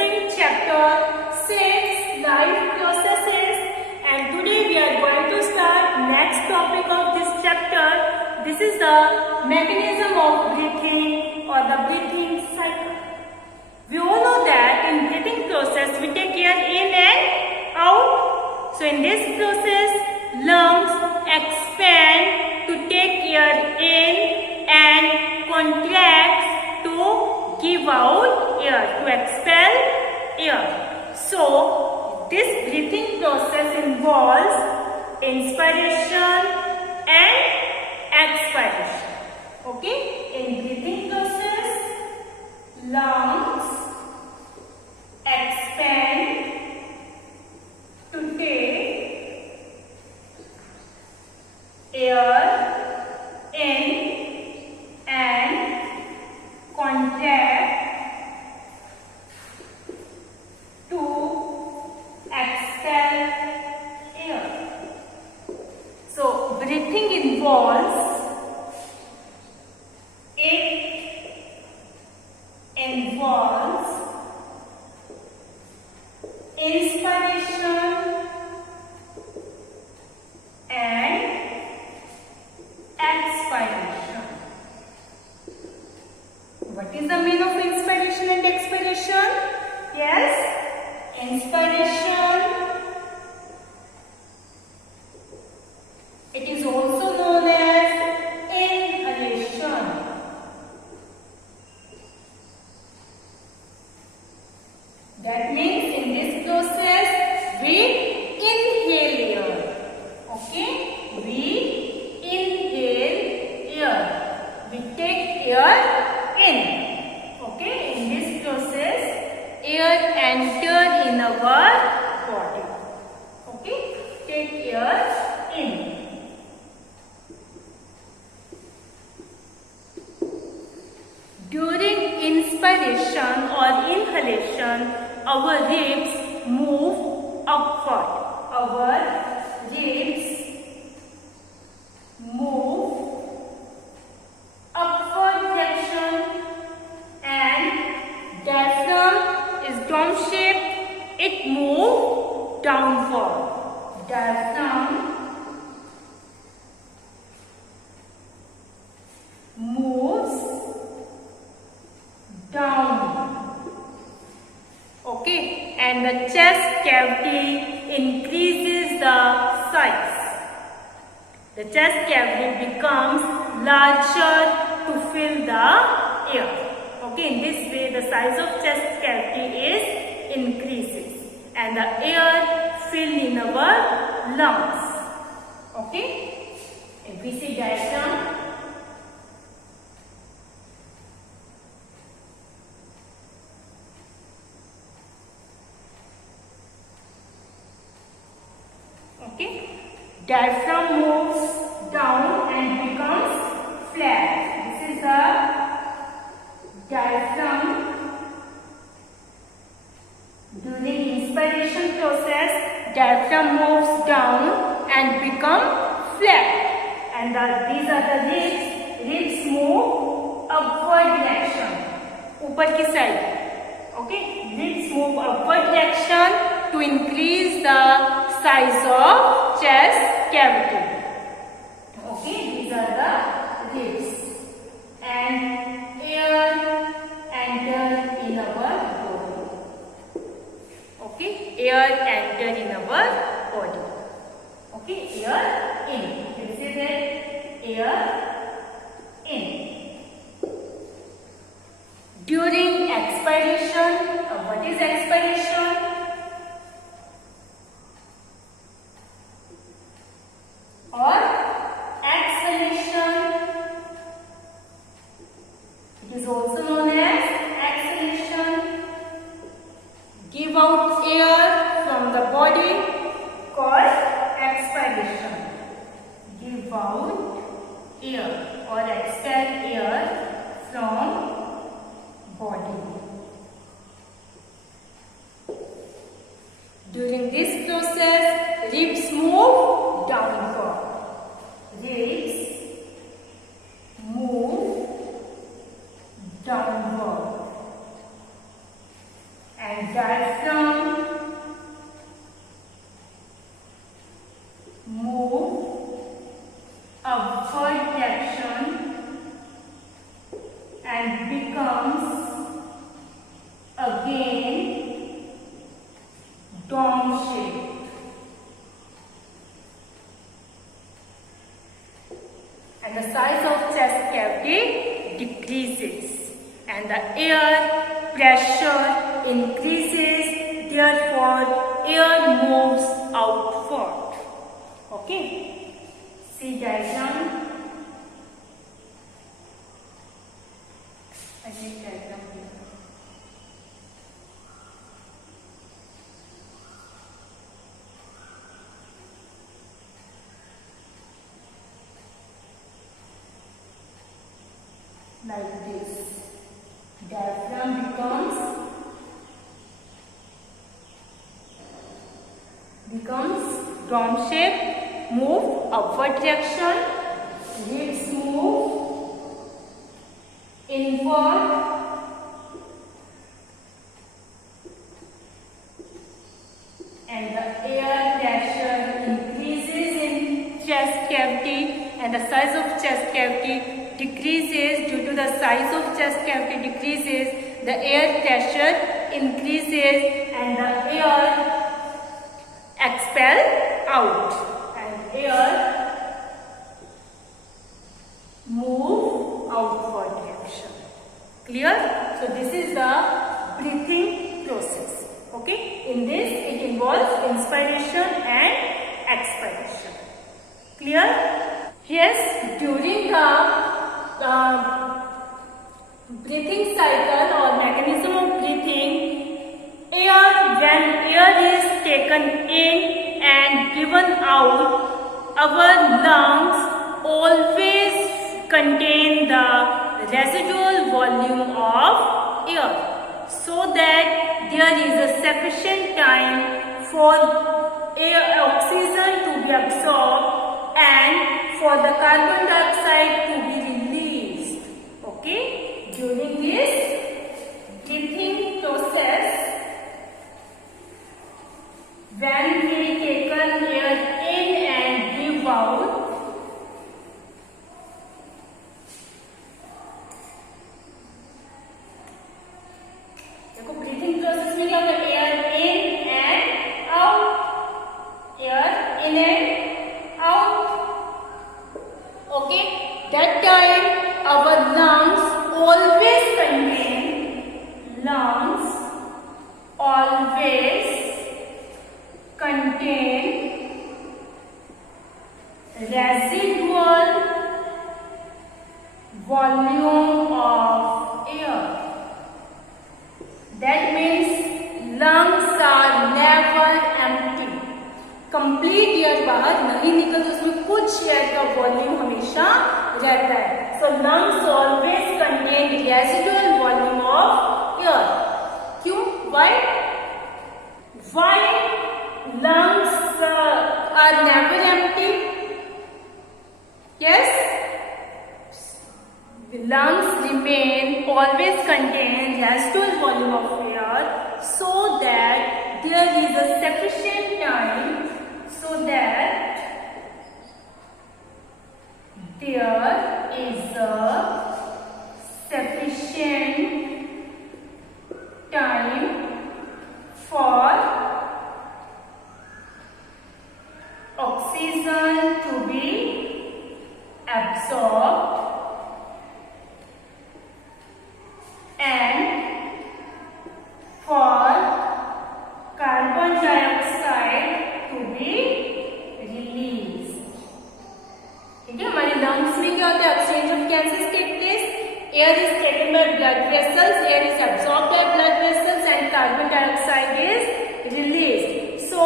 discussing chapter 6 life processes, and today we are going to start next topic of this chapter. This is the mechanism of breathing or the breathing cycle. We all know that in breathing process we take air in and out. So in this process lungs expand to take air in and contract to give out air, to expel air. So this breathing process involves inspiration and expiration. Okay, in breathing process lungs expand to take air in and contract to expel air. So breathing involves inspiration and expiration. What is the meaning of inspiration and expiration? Yes, inspiration, it is also known as inhalation. That means in this process we inhale air. Okay, we inhale air. We take air in. Okay, in this process air enter in our body. Okay, take air in. During inspiration or inhalation, our ribs move upward. Our ribs move upward direction, and diaphragm is dome shaped. It moves downward. Diaphragm moves down. Okay, and the chest cavity increases the size. The chest cavity becomes larger to fill the air. Okay, in this way the size of chest cavity is increases and the air fill in our lungs. Okay, if we see diagram, diaphragm moves down and becomes flat. This is the diaphragm. During inspiration process, diaphragm moves down and become flat. And these are the ribs. Ribs move upward direction. ऊपर की side. Okay, ribs move upward direction to increase the size of chest cavity. Okay, these are the ribs, and air enter in our body. Okay, air enter in our body. Okay, air in. This is it. Air in. During expiration, what is expiration? Or exhalation. It is also known as exhalation. Give out air from the body called expiration. Give out air or expel air from body. During this process, ribs move downward. Ribs move downward. And the size of chest cavity decreases and the air pressure increases, therefore air moves outward. Okay, see diagram. Again diagram here. Like this. Diaphragm becomes dome shape, move upward direction, ribs move inward, and the air pressure increases in chest cavity and the size of chest cavity decreases. Due to the size of chest cavity decreases, the air pressure increases and the air expel out and air move outward direction. Clear? So this is the breathing process. Okay? In this it involves inspiration and expiration. Clear? Yes, during the breathing cycle or mechanism of breathing, when air is taken in and given out, our lungs always contain the residual volume of air, so that there is a sufficient time for oxygen to be absorbed and for the carbon dioxide to be released. Okay, during this breathing process, when we taken air in and give out, देखो breathing process में क्या होता है? Air in and out, air in and out. Okay, that time our lungs always contain residual volume of air. That means lungs are never empty. Complete air बाहर नहीं निकलता, उसमें कुछ एयर का वॉल्यूम हमेशा रहता है. So lungs always contain residual volume of air. क्यों? Why lungs are never empty? Yes, the lungs remain always contain residual volume of air, so that there is a sufficient time, so that there is a sufficient time for oxygen to be absorbed and for carbon dioxide to be released. ठीक है, हमारे lungs में क्या होता है? Exchange of gases take place. Air is taken by blood vessels, air is absorbed by blood vessels and carbon dioxide is released. So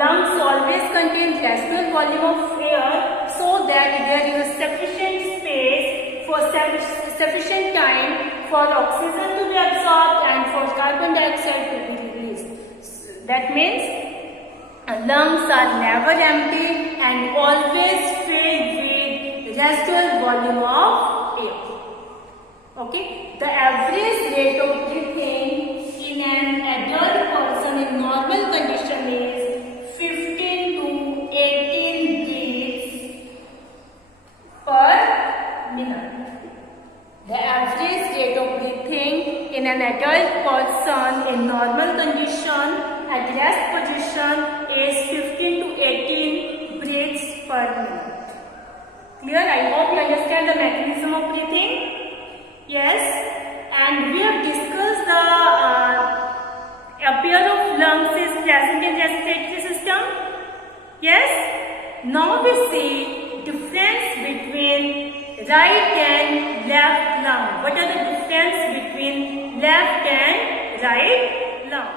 lungs always contain residual volume of air, so that there is sufficient space for sufficient time for oxygen to be absorbed and for carbon dioxide to be released. That means lungs are never empty and always filled with residual volume of air. Okay, the average rate of breathing in an adult person in normal condition is 15 to 18 breaths per minute. The average rate of breathing in an adult person in normal condition at rest position is 15 to 18 breaths per minute. Clear? I hope you understand the mechanism of breathing. Yes, and we have discussed the a pair of lungs is present in respiratory system. Yes. Now we see difference between right and left lung. What are the difference between left and right lung?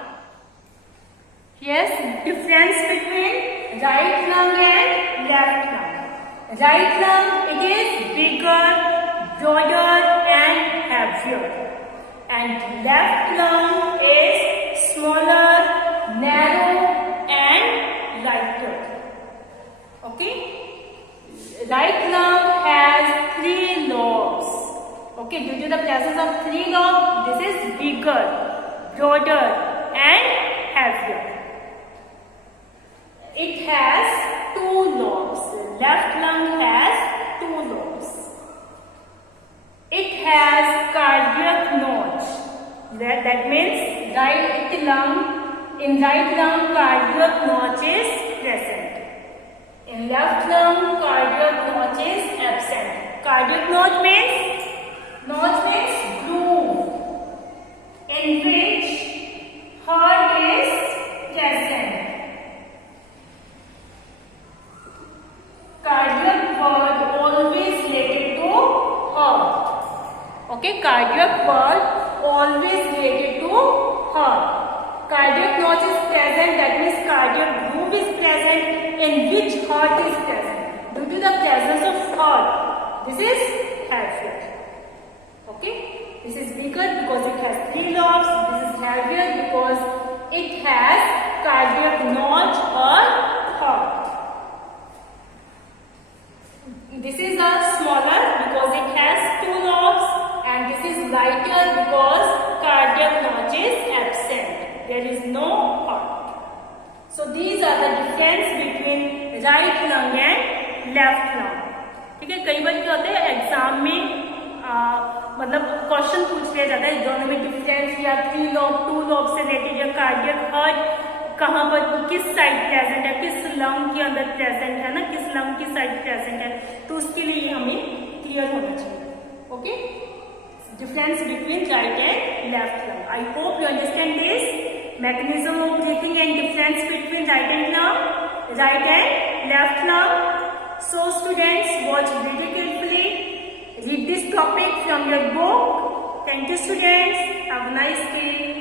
Yes, difference between right lung and left lung. Right lung, it is bigger, broader and heavier. And left lung is smaller, narrow and lighter. Okay? Right lung has 3 lobes. Okay, due to the presence of 3 lobes, this is bigger, broader and heavier. It has 2 lobes. Left lung has 2 lobes. It has cardiac notch. That means right lung, in right lung cardiac notch is present. In left lung cardiac notch is absent. Cardiac notch means groove in which heart is present. Cardiac word always related to heart. Okay, cardiac word always related to heart. Cardiac notch is present, that means cardiac groove is present in which heart is present. Due to the presence of heart, this is heavier. Okay, this is bigger because it has 3 lobes. This is heavier because it has cardiac notch or heart. This is a smaller because it has 2 lobes, and this is lighter because cardiac notch is absent. There is no heart. So these are the difference between right lung and left lung. ठीक है, कई बार क्या होता है exam में मतलब question पूछ लिया जाता है दोनों में डिफरेंस या 3 लॉब 2 लॉब से रिलेटेड या कार्डियक हार्ट कहाँ पर किस साइड प्रेजेंट है, किस लंग के अंदर प्रेजेंट है ना, किस लंग की साइड प्रेजेंट है, तो उसके लिए हमें क्लियर होना चाहिए. Okay, difference between right and left lung. I hope you understand this mechanism of breathing and difference between right and left lung. So students, watch video carefully. Read this topic from your book. Thank you students. Have a nice day.